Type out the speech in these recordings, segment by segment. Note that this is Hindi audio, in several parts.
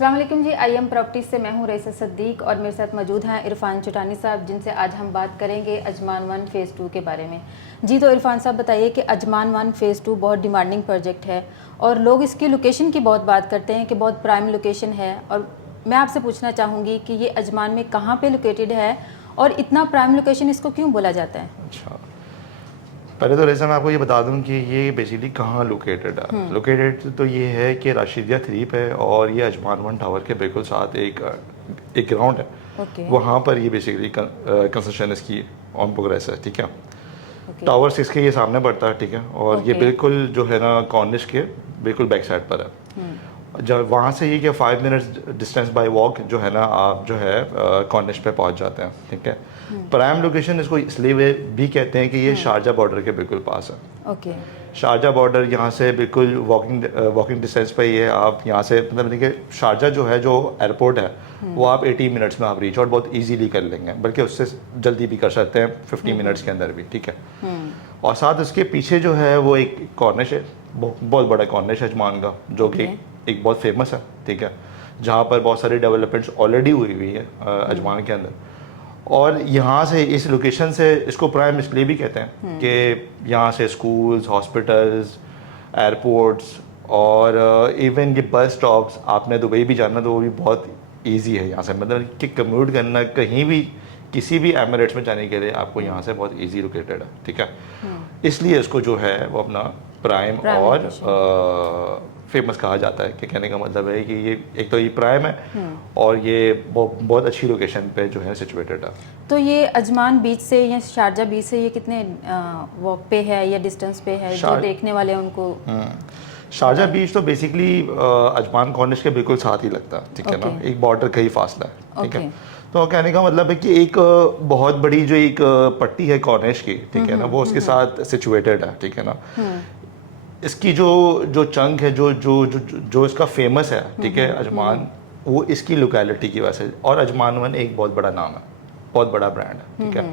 अस्सलाम वालेकुम जी, IM प्रॉपर्टीज से मैं हूं रईसा सद्दीक और मेरे साथ मौजूद हैं इरफान चटानी साहब, जिनसे आज हम बात करेंगे अजमान 1 फ़ेज़ 2 के बारे में। जी तो इरफान साहब बताइए कि अजमान 1 फ़ेज़ 2 बहुत डिमांडिंग प्रोजेक्ट है और लोग इसकी लोकेशन की बहुत बात करते हैं कि बहुत प्राइम लोकेशन है, और मैं आपसे पूछना चाहूँगी कि ये अजमान में कहाँ पर लोकेटेड है और इतना प्राइम लोकेशन इसको क्यों बोला जाता है? अच्छा, पहले तो जैसे मैं आपको ये बता दूं कि ये बेसिकली कहाँ लोकेटेड है। लोकेटेड तो ये है कि राशिदिया 3 पे और ये अजमान 1 टावर के बिल्कुल साथ एक ग्राउंड है। वहाँ पर ये बेसिकली कंस्ट्रक्शन इसकी ऑन प्रोग्रेस है। ठीक है, टावर 6 के ये सामने पड़ता है। ठीक है, और ये बिल्कुल जो है ना कॉर्निश के बिल्कुल बैक साइड पर है। जब वहाँ से ये कि 5 मिनट्स डिस्टेंस बाय वॉक जो है ना आप जो है कॉर्निश पे पहुँच जाते हैं। ठीक है, प्राइम लोकेशन इसको इसलिए भी कहते हैं कि ये शारजा बॉर्डर के बिल्कुल पास है। ओके, शारजा बॉर्डर यहाँ से बिल्कुल वॉकिंग डिस्टेंस पे ही है। आप यहाँ से मतलब कि शारजा जो है जो एयरपोर्ट है वो आप 80 मिनट्स में आप रीच आउट बहुत इजीली कर लेंगे, बल्कि उससे जल्दी भी कर सकते हैं 50 मिनट्स के अंदर भी। ठीक है, और साथ उसके पीछे जो है वो एक कॉर्निश है, बहुत बड़ा कॉर्निश है अजमान का, जो कि एक बहुत फेमस है। ठीक है, जहाँ पर बहुत सारी डेवलपमेंट्स ऑलरेडी हुई है अजमान के अंदर। और यहाँ से इस लोकेशन से इसको प्राइम इसलिए भी कहते हैं कि यहाँ से स्कूल्स, हॉस्पिटल्स, एयरपोर्ट्स और इवन ये बस स्टॉप्स, आपने दुबई भी जाना तो वो भी बहुत इजी है यहाँ से, मतलब कि कम्यूट करना कहीं भी किसी भी एमिरेट्स में जाने के लिए आपको यहाँ से बहुत इजी लोकेटेड है। ठीक है, इसलिए इसको जो है वो अपना प्राइम और फेमस कहा जाता है। कि कहने का मतलब है कि ये एक तो ये प्राइम है और ये बहुत अच्छी लोकेशन पे जो है सिचुएटेड है। तो ये अजमान बीच से या शारजा बीच से ये कितने वॉक पे है या डिस्टेंस पे है जो देखने वाले हैं उनको? शारजा बीच तो बेसिकली अजमान कॉर्निश के बिल्कुल साथ ही लगता है। ठीक है ना, एक बॉर्डर का ही फासला है। ठीक है, तो कहने का मतलब है कि एक बहुत बड़ी जो एक पट्टी है कॉर्निश की, ठीक है ना, वो उसके साथ सिचुएटेड है। ठीक है ना, इसकी जो चंक है जो इसका फेमस है, ठीक है, अजमान, वो इसकी लोकेलिटी की वजह से। और अजमान 1 एक बहुत बड़ा नाम है, बहुत बड़ा ब्रांड है। ठीक है,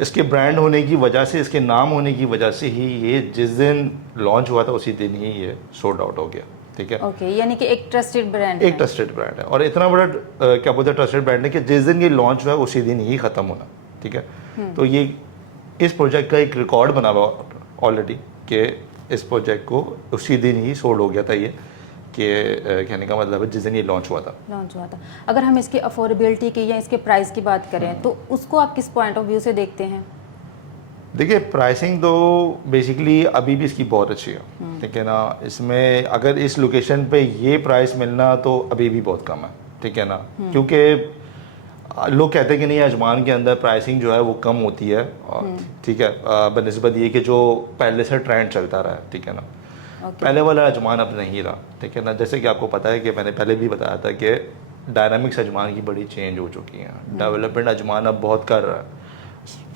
इसके ब्रांड होने की वजह से, इसके नाम होने की वजह से ही ये जिस दिन लॉन्च हुआ था उसी दिन ही ये सोल्ड आउट हो गया। ठीक है, ओके, यानी कि एक ट्रस्टेड ब्रांड है। एक ट्रस्टेड ब्रांड है और इतना बड़ा क्या बोलते हैं ट्रस्टेड ब्रांड है कि जिस दिन ये लॉन्च हुआ उसी दिन ही ख़त्म होना। ठीक है, तो ये इस प्रोजेक्ट का एक रिकॉर्ड बना हुआ ऑलरेडी कि इस प्रोजेक्ट को उसी दिन ही सोल्ड हो गया था। ये कि कहने का मतलब है जिस दिन ये लॉन्च हुआ था। अगर हम इसकी अफोर्डेबिलिटी की या इसके प्राइस की बात करें तो उसको आप किस पॉइंट ऑफ व्यू से देखते हैं? देखिए, प्राइसिंग तो बेसिकली अभी भी इसकी बहुत अच्छी है। ठीक है ना, इसमें अगर इस लोकेशन पे ये प्राइस मिलना तो अभी भी बहुत कम है। ठीक है ना, क्योंकि लोग कहते हैं कि नहीं अजमान के अंदर प्राइसिंग जो है वो कम होती है। ठीक है, बनिस्बत ये कि जो पहले से ट्रेंड चलता रहा है। ठीक है ना, पहले वाला अजमान अब नहीं रहा। ठीक है ना, जैसे कि आपको पता है कि मैंने पहले भी बताया था कि डायनामिक्स अजमान की बड़ी चेंज हो चुकी है। डेवलपमेंट अजमान अब बहुत कर रहा है,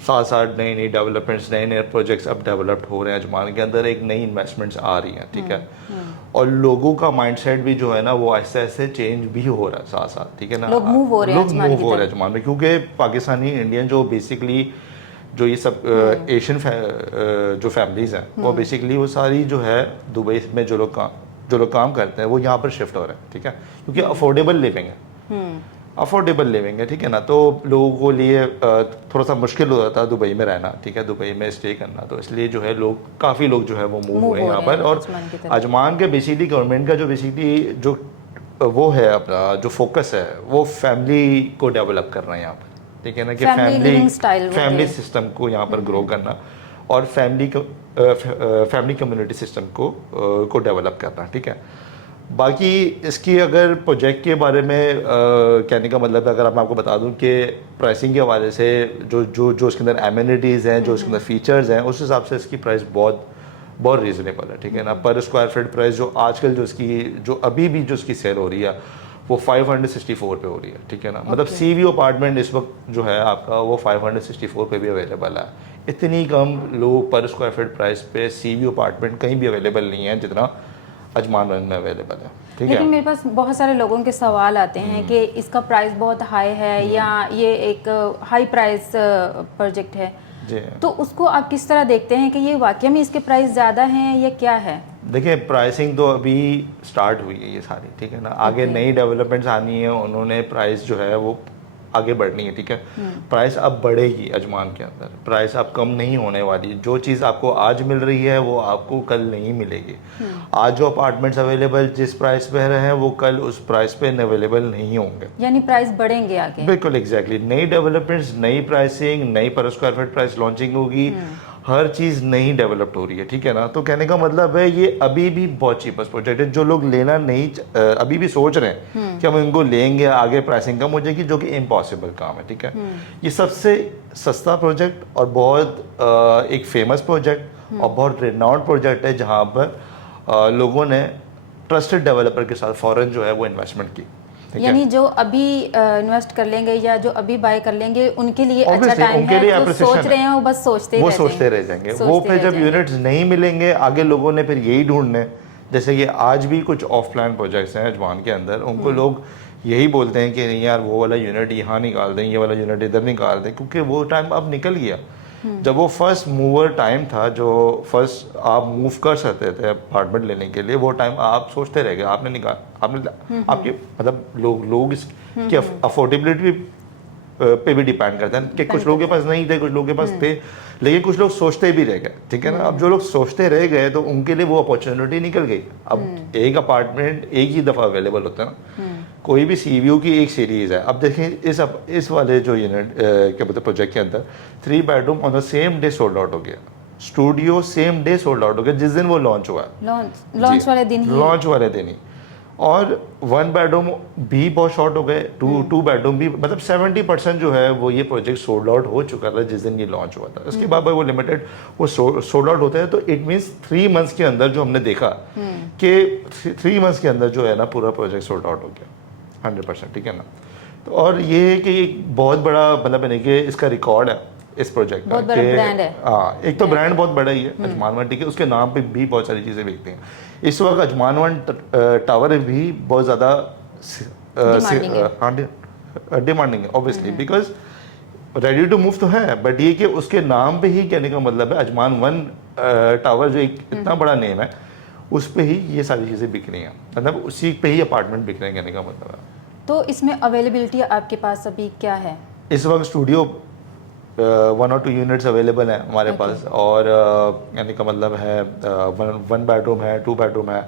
साथ साथ नई नई डेवलपमेंट्स, नए नए प्रोजेक्ट्स अब डेवलप्ड हो रहे हैं अजमान के अंदर, एक नई इन्वेस्टमेंट्स आ रही हैं। ठीक है, और लोगों का माइंडसेट भी जो है ना वो ऐसे ऐसे चेंज भी हो रहा है साथ साथ। ठीक है ना, लोग मूव हो रहे हैं अजमान में, क्योंकि पाकिस्तानी इंडियन जो बेसिकली जो ये सब एशियन जो फैमिलीज हैं वो बेसिकली वो सारी जो है दुबई में जो लोग काम करते हैं वो यहाँ पर शिफ्ट हो रहे हैं। ठीक है, क्योंकि अफोर्डेबल लिविंग है, अफोर्डेबल लिविंग है। ठीक है ना, तो लोगों को लिए थोड़ा सा मुश्किल हो जाता है दुबई में रहना। ठीक है, दुबई में स्टे करना, तो इसलिए जो है काफ़ी लोग जो है वो मूव हुए यहाँ पर। और अजमान के बेसिकली गवर्नमेंट का जो बेसिकली जो वो है अपना जो फोकस है वो फैमिली को डेवलप करना है यहाँ पर। ठीक है ना, कि फैमिली सिस्टम को यहाँ पर ग्रो करना और फैमिली कम्युनिटी सिस्टम को डेवलप करना। ठीक है, बाकी इसकी अगर प्रोजेक्ट के बारे में कहने का मतलब अगर मैं आपको बता दूं कि प्राइसिंग के हवाले से जो इसके अंदर एमिनिटीज़ हैं, जो इसके अंदर फीचर्स हैं, उस हिसाब से इसकी प्राइस बहुत रीज़नेबल है। ठीक है ना, पर स्क्वायर फीट प्राइस जो आजकल जो अभी भी जो इसकी सेल हो रही है वो 564 पे हो रही है। ठीक है ना, मतलब सी व्यू अपार्टमेंट इस वक्त जो है आपका वो 564 पे भी अवेलेबल है। इतनी कम लो पर स्क्वायर फीट प्राइस पे सी व्यू अपार्टमेंट कहीं भी अवेलेबल नहीं है जितना अजमान 1 में अवेलेबल है। ठीक है, लेकिन मेरे पास बहुत सारे लोगों के सवाल आते हैं कि इसका प्राइस बहुत हाई है या ये एक हाई प्राइस प्रोजेक्ट है, तो उसको आप किस तरह देखते हैं कि ये वाकई में इसके प्राइस ज़्यादा हैं या क्या है? देखिए प्राइसिंग तो अभी स्टार्ट हुई है ये सारी, ठीक है ना, आगे नई डेवलपमेंट्स आनी है, उन्होंने प्राइस जो है वो आगे बढ़नी है, ठीक है। प्राइस अब बढ़ेगी अजमान के अंदर, प्राइस अब कम नहीं होने वाली। जो चीज़ आपको आज मिल रही है वो आपको कल नहीं मिलेगी। आज जो अपार्टमेंट्स अवेलेबल जिस प्राइस पे रहे हैं वो कल उस प्राइस पे अवेलेबल नहीं होंगे, यानी प्राइस बढ़ेंगे आगे। बिल्कुल एग्जैक्टली। नई डेवलपमेंट्स, नई प्राइसिंग, नई पर स्क्वायर फीट प्राइस लॉन्चिंग होगी, हर चीज़ नई डेवलप्ड हो रही है, ठीक है ना। तो कहने का मतलब है ये अभी भी बहुत चीपेस्ट प्रोजेक्ट है। जो लोग लेना नहीं अभी भी सोच रहे हैं कि हम इनको लेंगे, आगे प्राइसिंग कम हो जाएगी, जो कि इम्पॉसिबल काम है, ठीक है। ये सबसे सस्ता प्रोजेक्ट और बहुत एक फेमस प्रोजेक्ट और बहुत रिनाउंड प्रोजेक्ट है, जहाँ पर लोगों ने ट्रस्टेड डेवलपर के साथ फॉरेन जो है वो इन्वेस्टमेंट की। यानी जो अभी इन्वेस्ट कर लेंगे या जो अभी बाय कर लेंगे उनके लिए अच्छा Obviously, टाइम उनके है। लिए जो appreciation सोच रहे हैं वो बस सोचते वो रह सोचते रह जाएंगे। वो फिर जब यूनिट्स नहीं मिलेंगे आगे लोगों ने फिर यही ढूंढने, जैसे कि आज भी कुछ ऑफ प्लान प्रोजेक्ट्स हैं अजमान के अंदर, उनको लोग यही बोलते हैं कि नहीं यार वो वाला यूनिट यहाँ निकाल दें, ये वाला यूनिट इधर निकाल दें, क्योंकि वो टाइम अब निकल गया। जब वो फर्स्ट मूवर टाइम था, जो फर्स्ट आप मूव कर सकते थे अपार्टमेंट लेने के लिए, वो टाइम आप सोचते रह गए, आपने आपके मतलब लोग इसकी अफोर्डेबिलिटी पे भी डिपेंड करता है कि कुछ लोगों के पास नहीं थे, कुछ लोगों के पास थे, लेकिन कुछ लोग सोचते भी रह गए, ठीक है ना। अब जो लोग सोचते रह गए तो उनके लिए वो अपॉर्चुनिटी निकल गई। अब एक अपार्टमेंट एक ही दफ़ा अवेलेबल होता है ना, कोई भी सीवीयू की एक सीरीज है। अब देखें इस वाले जो यूनिट क्या बोलते प्रोजेक्ट के अंदर 3 bedroom on the same day sold out हो गया, studio same day sold out हो गया जिस दिन वो लॉन्च हुआ है, लॉन्च वाले दिन ही, लॉन्च वाले दिन ही। और 1 बेडरूम भी बहुत शॉर्ट हो गए, 2 बेडरूम भी, मतलब 70% जो है वो ये प्रोजेक्ट सोल्ड आउट हो चुका था जिस दिन ये लॉन्च हुआ था। उसके बाद वो लिमिटेड वो सोल्ड आउट होते हैं, तो इट मीन्स 3 मंथ्स के अंदर जो हमने देखा कि 3 मंथ्स के अंदर जो है ना पूरा प्रोजेक्ट सोल्ड आउट हो गया 100%, ठीक है ना। तो और ये है कि एक बहुत बड़ा मतलब है कि इसका रिकॉर्ड है इस प्रोजेक्ट का, बहुत बड़ा ब्रांड है। हाँ, एक तो ब्रांड बहुत बड़ा ही है अजमान वन, ठीक है, उसके नाम पे भी बहुत सारी चीज़ें बिकती हैं। इस वक्त अजमान वन टावर भी बहुत ज़्यादा डिमांडिंग है obviously, because ready to move तो है, बट ये कि उसके नाम पे ही कहने का मतलब है अजमान वन टावर जो एक इतना बड़ा नेम है उस पे ही ये सारी चीज़ें बिक रही हैं, मतलब उसी पे ही अपार्टमेंट बिक रहे हैं कहने का मतलब है। तो इसमें अवेलेबिलिटी आपके पास अभी क्या है? इस वक्त स्टूडियो 1 और 2 यूनिट्स अवेलेबल हैं हमारे पास, और यानी का मतलब है 1 बेडरूम है, 2 बेडरूम है,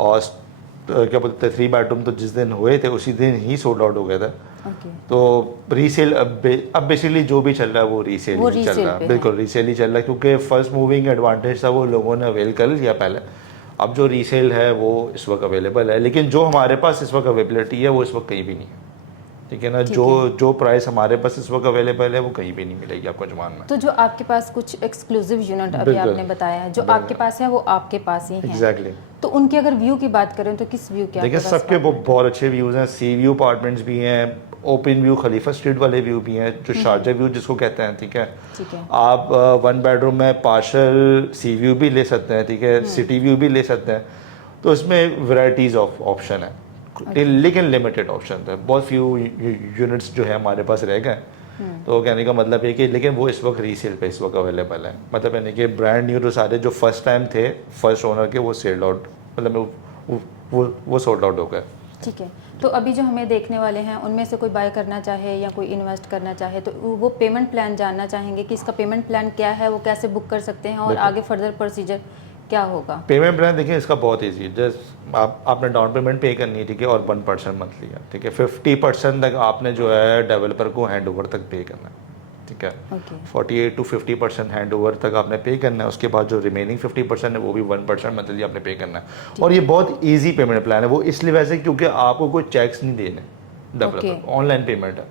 और क्या बोलते हैं 3 बेडरूम तो जिस दिन हुए थे उसी दिन ही सोल्ड आउट हो गए थे। तो रीसेल अब बेसिकली जो भी चल रहा है वो रीसेल ही चल रहा है, बिल्कुल रीसेल ही चल रहा है, क्योंकि फर्स्ट मूविंग एडवांटेज था वो लोगों ने अवेल कर लिया पहले। अब जो रीसेल है वो इस वक्त अवेलेबल है, लेकिन जो हमारे पास इस वक्त अवेलेबिलिटी है वो इस वक्त कहीं भी नहीं है, ठीक है ना। जो प्राइस हमारे पास इस वक्त अवेलेबल है वो कहीं भी नहीं मिलेगी आपको अजमान में। तो जो आपके पास कुछ एक्सक्लूसिव यूनिट अभी आपने बताया है, जो आपके पास है वो आपके पास ही है। एग्जैक्टली। तो उनके अगर व्यू की बात करें तो किस व्यू के? देखिए सबके बहुत अच्छे व्यूज़ हैं, सी व्यू अपार्टमेंट्स भी हैं, ओपन व्यू खलीफा स्ट्रीट वाले व्यू भी हैं, जो शारजा व्यू जिसको कहते हैं, ठीक है। आप 1 बेडरूम में पार्शल सी व्यू भी ले सकते हैं, ठीक है, सिटी व्यू भी ले सकते हैं। तो इसमें वैरायटीज़ ऑफ ऑप्शन है, लेकिन लिमिटेड ऑप्शन है, बहुत फ्यू यूनिट्स जो है हमारे पास रह गए। तो कहने का मतलब है कि लेकिन वो इस वक्त रीसेल पे इस वक्त अवेलेबल है, मतलब यानी कि ब्रांड न्यू तो सारे जो फर्स्ट टाइम थे फर्स्ट ओनर के वो सेल्ड आउट, मतलब वो सोल्ड आउट हो गए, ठीक है। तो अभी जो हमें देखने वाले हैं उनमें से कोई बाय करना चाहे या कोई इन्वेस्ट करना चाहे तो वो पेमेंट प्लान जानना चाहेंगे कि इसका पेमेंट प्लान क्या है, वो कैसे बुक कर सकते हैं और आगे फर्दर प्रोसीजर क्या होगा? पेमेंट प्लान देखिए इसका बहुत ईजी है, जस्ट आपने डाउन पेमेंट पे करनी है, ठीक है, और 1% मंथली है, ठीक है। 50% तक आपने जो है डेवलपर को हैंड ओवर तक पे करना है, ठीक है। 48 to 50% हैंड ओवर तक आपने पे करना है, उसके बाद जो रिमेनिंग 50% है वो भी 1% मंथली आपने पे करना है। और ये बहुत ईजी पेमेंट प्लान है, वो इसलिए वैसे क्योंकि आपको कोई चेक्स नहीं देने डेवलपर, ऑनलाइन पेमेंट है।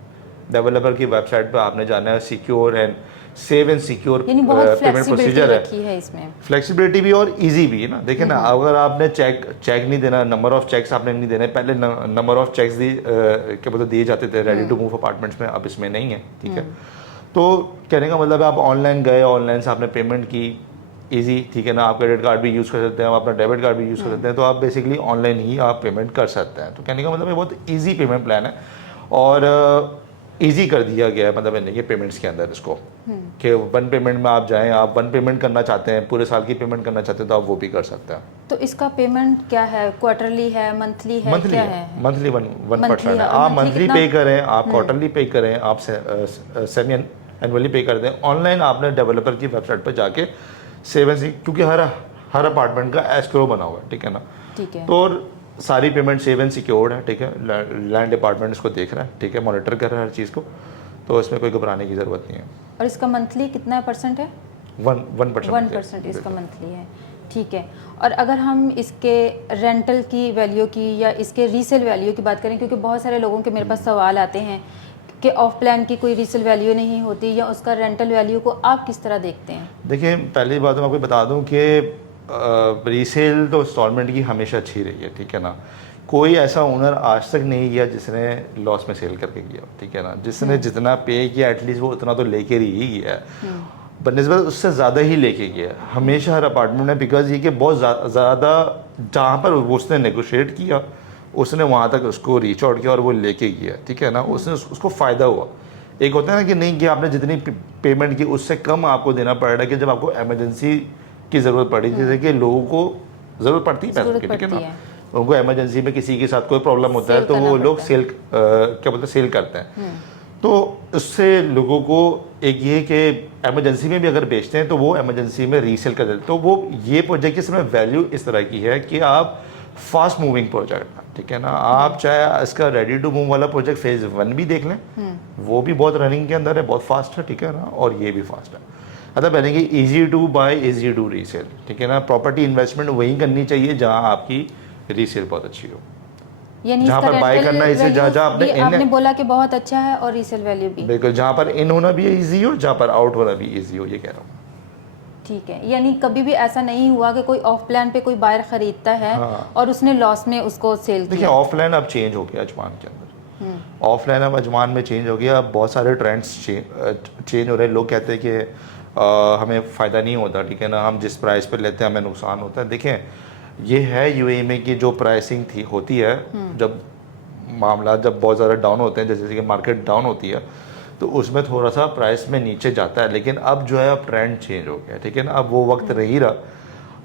डेवलपर की वेबसाइट पर आपने जाना है, secure and save and secure payment procedure है, इसमें फ्लेक्सिबिलिटी भी और इजी भी है ना। देखिए ना, अगर आपने चेक नहीं देना, नंबर ऑफ चेक्स आपने नहीं देने, पहले नंबर ऑफ चेक्स क्या बोलते दिए जाते थे रेडी टू मूव अपार्टमेंट्स में, अब इसमें नहीं है, ठीक है। तो कहने का मतलब है आप ऑनलाइन गए, ऑनलाइन से आपने पेमेंट की, इजी, ठीक है ना। आप क्रेडिट कार्ड भी यूज़ कर सकते हैं, आप अपना डेबिट कार्ड भी यूज़ कर सकते हैं, तो आप बेसिकली ऑनलाइन ही आप पेमेंट कर सकते हैं। तो कहने का मतलब ये बहुत ईजी पेमेंट प्लान है। और इजी कर दिया गया है, मतलब यानी कि पेमेंट्स के अंदर इसको कि वन पेमेंट में आप जाएं, आप वन पेमेंट करना चाहते हैं, पूरे साल की पेमेंट करना चाहते हैं तो आप वो भी कर सकते हैं। तो इसका पेमेंट क्या है, क्वार्टरली है, मंथली है, मंथली क्या है, है? मंथली 1% है। है। और आप monthly मंथली कितना? पे करें, आप क्वार्टरली पे करें, आप सेमी एनुअली पे कर दें। ऑनलाइन आपने डेवलपर की वेबसाइट पर जाके सेवन सी, क्योंकि हर अपार्टमेंट का एस्क्रो बना हुआ है, ठीक है ना, ठीक है। तो सारी पेमेंट सेव एंड सिक्योर्ड है, ठीक है। लैंड डिपार्टमेंट इसको देख रहा है, ठीक है, मॉनिटर कर रहा है हर चीज़ को, तो इसमें कोई घबराने की ज़रूरत नहीं है। और इसका मंथली कितना % है? 1% इसका मंथली है, ठीक है। और अगर हम इसके रेंटल की वैल्यू की या इसके रीसेल वैल्यू की बात करें, क्योंकि बहुत सारे लोगों के मेरे पास सवाल आते हैं कि ऑफ प्लान की कोई रीसेल वैल्यू नहीं होती, या उसका रेंटल वैल्यू को आप किस तरह देखते हैं? देखिए, पहली बात मैं आपको बता दूं कि रीसेल तो इंस्टॉलमेंट की हमेशा अच्छी रही है, ठीक है ना। कोई ऐसा ओनर आज तक नहीं किया जिसने लॉस में सेल करके किया, ठीक है ना। जिसने जितना पे किया एटलीस्ट वो उतना तो लेके ही गया है, बनस्बत उससे ज़्यादा ही लेके गया है हमेशा हर अपार्टमेंट में। बिकॉज ये कि बहुत ज़्यादा जहाँ पर उसने नेगोशिएट किया, उसने वहाँ तक उसको रीच आउट किया और वो लेके गया, ठीक है ना। उसने उसको फ़ायदा हुआ। एक होता है ना कि नहीं कि आपने जितनी पेमेंट की उससे कम आपको देना पड़ रहा है कि जब आपको एमरजेंसी की ज़रूरत पड़ी, जैसे कि लोगों को ज़रूरत पड़ती है पैसों की, ठीक है ना। उनको एमरजेंसी में किसी के साथ कोई प्रॉब्लम होता है तो वो लोग सेल क्या बोलते हैं, सेल करते हैं। तो उससे लोगों को एक ये कि एमरजेंसी में भी अगर बेचते हैं तो वो एमरजेंसी में रीसेल कर देते हैं। तो वो ये प्रोजेक्ट की इसमें वैल्यू इस तरह की है कि आप फास्ट मूविंग प्रोजेक्ट, ठीक है ना। आप चाहे इसका रेडी टू मूव वाला प्रोजेक्ट फेज 1 भी देख लें, वो भी बहुत रनिंग के अंदर है, बहुत फास्ट है, ठीक है ना। और ये भी फास्ट है, मतलब यानी कि easy to buy, easy to resell, ठीक है ना। प्रॉपर्टी इन्वेस्टमेंट वहीं करनी चाहिए जहाँ आपकी रीसेल बहुत अच्छी हो, यानी जहाँ पर बाय करना इसे जहाँ आपने बोला कि बहुत अच्छा है, और रीसेल वैल्यू भी बिल्कुल, जहाँ पर इन होना भी ईजी हो, जहाँ पर आउट होना भी ईजी हो, ये कह रहा हूँ। ठीक है। यानी कभी भी ऐसा नहीं हुआ कि कोई ऑफ प्लान पे कोई बायर खरीदता है और उसने लॉस में उसको सेल किया? देखिए, ऑफलाइन अब चेंज हो गया अजमान के अंदर, ऑफलाइन अब अजमान में चेंज हो गया। अब बहुत सारे ट्रेंड्स चेंज हो रहे हैं। लोग कहते हैं कि हमें फ़ायदा नहीं होता, ठीक है ना, हम जिस प्राइस पर लेते हैं हमें नुकसान होता है। देखें, ये है यूएई में कि जो प्राइसिंग होती है, जब मामला जब बहुत ज़्यादा डाउन होते हैं, जैसे कि मार्केट डाउन होती है, तो उसमें थोड़ा सा प्राइस में नीचे जाता है। लेकिन अब जो है अब ट्रेंड चेंज हो गया, ठीक है ना। अब वो वक्त नहीं रहा,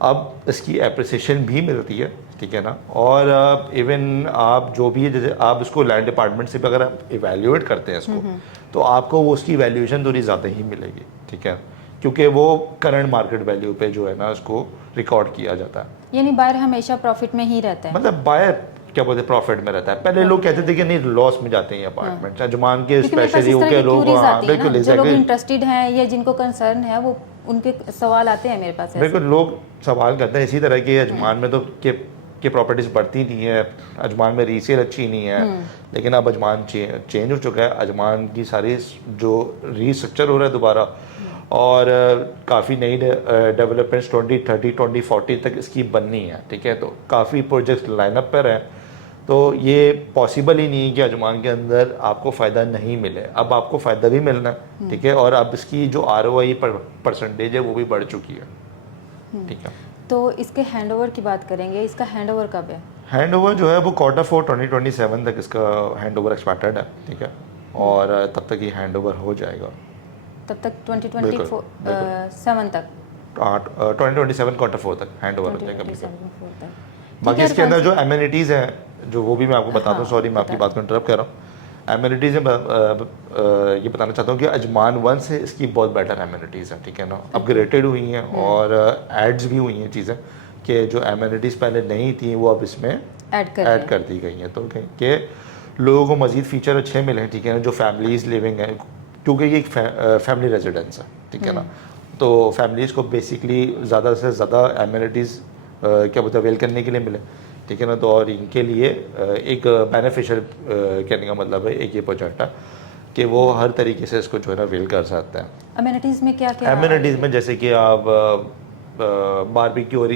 अब इसकी एप्रिसिएशन भी मिलती है, ठीक है ना। और इवन आप जो भी है, जैसे आप इसको लैंड डिपार्टमेंट से भी अगर आप इवेल्युएट करते हैं इसको, तो आपको वो उसकी वैल्यूएशन थोड़ी ज़्यादा ही मिलेगी, ठीक है, क्योंकि वो करंट मार्केट वैल्यू पे जो है ना उसको रिकॉर्ड किया जाता है। यानी बायर हमेशा प्रॉफिट में ही रहता है? मतलब बायर क्या बोलते हैं, प्रॉफिट में रहता है। पहले लोग कहते थे कि नहीं लॉस में जाते हैं अपार्टमेंट, अजमान के स्पेशली हो के लोग, बिल्कुल जो लोग इंटरेस्टेड हैं या जिनको कंसर्न है, वो उनके सवाल आते हैं मेरे पास। बिल्कुल, लोग सवाल करते हैं इसी तरह के। अजमान में तो के प्रॉपर्टीज बढ़ती नहीं है, अजमान में रीसेल अच्छी नहीं है, लेकिन अब अजमान चेंज हो चुका है। अजमान की सारी जो रीस्ट्रक्चर हो रहा है दोबारा, और काफ़ी नई डेवलपमेंट्स 2030 2040 तक इसकी बननी है, ठीक है। तो काफ़ी प्रोजेक्ट्स लाइनअप पर हैं, तो ये पॉसिबल ही नहीं है कि अजमान के अंदर आपको फ़ायदा नहीं मिले। अब आपको फ़ायदा भी मिलना है, ठीक है, और अब इसकी जो ROI परसेंटेज है वो भी बढ़ चुकी है, ठीक है। तो इसके हैंडओवर की बात करेंगे, इसका हैंडओवर कब है? हैंडओवर जो है वो Q4 2027 तक इसका हैंडओवर एक्सपेक्टेड है, ठीक है, और तब तक ये हैंडओवर हो जाएगा। तब तक 2027 तक 2027 Q4 तक हैंडओवर हो जाएगा। 2027 तक। बाकी इसके अंदर जो एमिनिटीज़ हैं, जो वो भी मैं आपको बताता हूँ। सॉरी, मैं आपकी बात को इंटरप्ट कर रहा हूँ। एमिनिटीज़ ये बताना चाहता हूँ कि अजमान 1 से इसकी बहुत बेटर एमिनिटीज़ हैं, ठीक है ना, अपग्रेडेड हुई हैं और एड्स भी हुई हैं चीज़ें कि जो एमिनिटीज़ पहले नहीं थी वो अब इसमें ऐड कर दी गई हैं, तो कि लोगों को मज़ीद फ़ीचर अच्छे मिले हैं, ठीक है ना। जो फैमिलीज़ लिविंग है, क्योंकि ये एक फैमिली रेजिडेंस है, ठीक है ना, तो फैमिलीज़ को बेसिकली ज़्यादा से ज़्यादा एमिनिटीज़ क्या बोलते हैं अवेल करने के लिए मिले, ठीक है ना। तो और इनके लिए एक बेनिफिशियल कहने का मतलब है एक ये प्रोजेक्ट है कि वो हर तरीके से इसको जो है ना अवेल कर सकते हैं। एमिनिटीज़ में क्या क्या? एमिनिटीज़ में जैसे कि आप बारबेक्यू और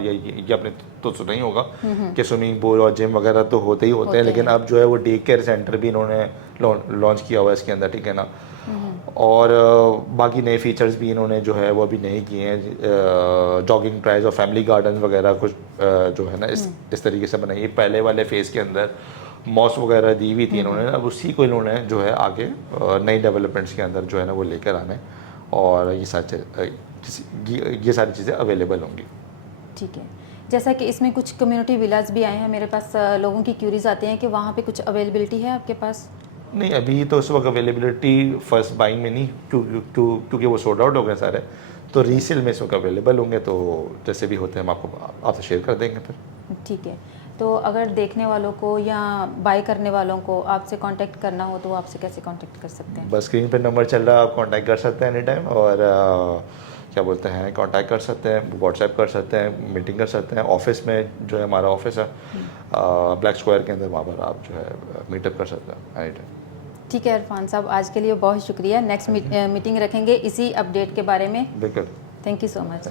ये आपने तो सुना ही होगा कि स्विमिंग पूल और जिम वगैरह तो होते ही होते हैं, लेकिन अब जो है वो डे केयर सेंटर भी इन्होंने लॉन्च किया हुआ है इसके अंदर, ठीक है ना। और बाकी नए फीचर्स भी इन्होंने जो है वो अभी नहीं किए हैं। जॉगिंग ट्राइज और फैमिली गार्डन वगैरह कुछ जो है ना इस तरीके से बनाइए। पहले वाले फेज़ के अंदर मॉस वगैरह दी हुई थी इन्होंने, अब उसी को इन्होंने जो है आगे नई डेवलपमेंट्स के अंदर जो है ना वो लेकर आने, और ये सारी चीज़ें अवेलेबल होंगी। ठीक है, जैसा कि इसमें कुछ कम्युनिटी विलाज भी आए हैं मेरे पास, लोगों की क्यूरीज आती हैं कि वहाँ पे कुछ अवेलेबिलिटी है आपके पास? नहीं, अभी तो उस वक्त अवेलेबिलिटी फर्स्ट बाइंग में नहीं, क्योंकि वो सोल्ड आउट हो गए सारे, तो रीसेल में इस वक्त अवेलेबल होंगे, तो जैसे भी होते हैं हम आपसे शेयर कर देंगे फिर। ठीक है, तो अगर देखने वालों को या बाय करने वालों को आपसे कांटेक्ट करना हो तो वो आपसे कैसे कांटेक्ट कर सकते हैं? बस स्क्रीन पे नंबर चल रहा है, आप कांटेक्ट कर सकते हैं एनी टाइम, और क्या बोलते हैं, कांटेक्ट कर सकते हैं, व्हाट्सएप कर सकते हैं, मीटिंग कर सकते हैं। ऑफिस में जो है हमारा ऑफिस है ब्लैक स्क्वायर के अंदर, वहाँ पर आप जो है मीटअप कर सकते हैं एनी टाइम। ठीक है इरफान साहब, आज के लिए बहुत शुक्रिया। नेक्स्ट मीटिंग रखेंगे इसी अपडेट के बारे में। बिल्कुल। Thank you so much.